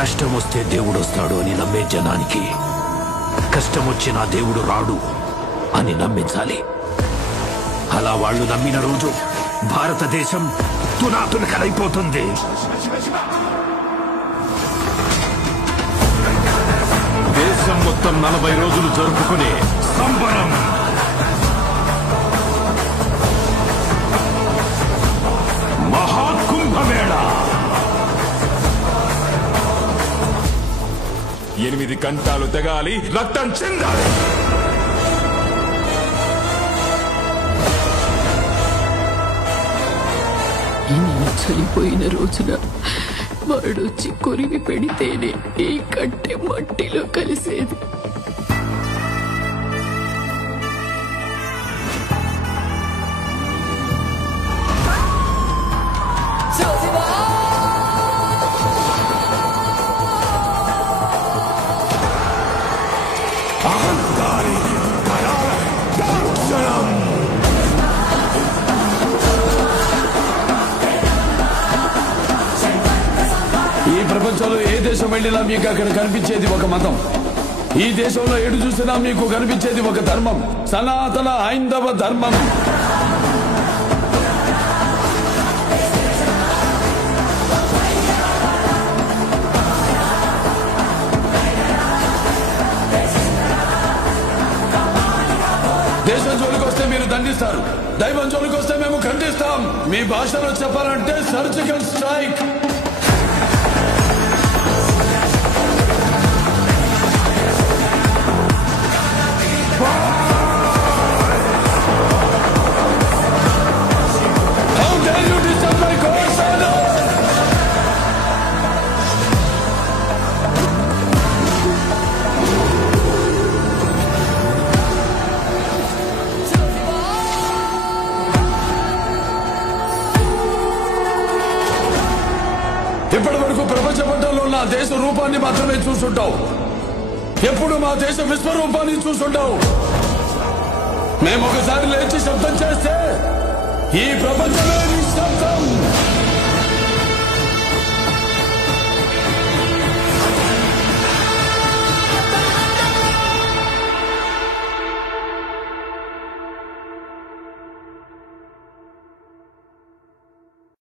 కష్టం వస్తే దేవుడు వస్తాడు అని నమ్మే జనానికి కష్టం వచ్చినా దేవుడు రాడు అని నమ్మించాలి. అలా వాళ్ళు నమ్మిన రోజు భారతదేశం తునాతునకలైపోతుంది. దేశం మొత్తం 40 రోజులు జరుపుకునే సంబరం. మహాకుంభమేళ 8 గంటలు తెగాలి, రక్తం చెందాలి. నేను చనిపోయిన రోజున వాడొచ్చి కొరివి పెడితేనే ఈ కట్టె మట్టిలో కలిసేది. ఈ ప్రపంచంలో ఏ దేశం వెళ్ళినా మీకు అక్కడ కనిపించేది ఒక మతం. ఈ దేశంలో ఎటు చూసినా మీకు కనిపించేది ఒక ధర్మం, సనాతన హైందవ ధర్మం. దేశం జోలికి వస్తే మీరు దండిస్తారు, దైవం జోలికి వస్తే మేము ఖండిస్తాం. మీ భాషలో చెప్పాలంటే surgical strike. How dare you disturb my course order? ఇప్పటి వరకు ప్రపంచ పటంలో నా దేశ రూపాన్ని మాత్రమే చూసుంటావు. ఎప్పుడు మా దేశ విశ్వరూపాన్ని చూసుంటావు. మేము ఒకసారి లేచి శబ్దం చేస్తే ఈ ప్రపంచమే నిశ్శబ్దం.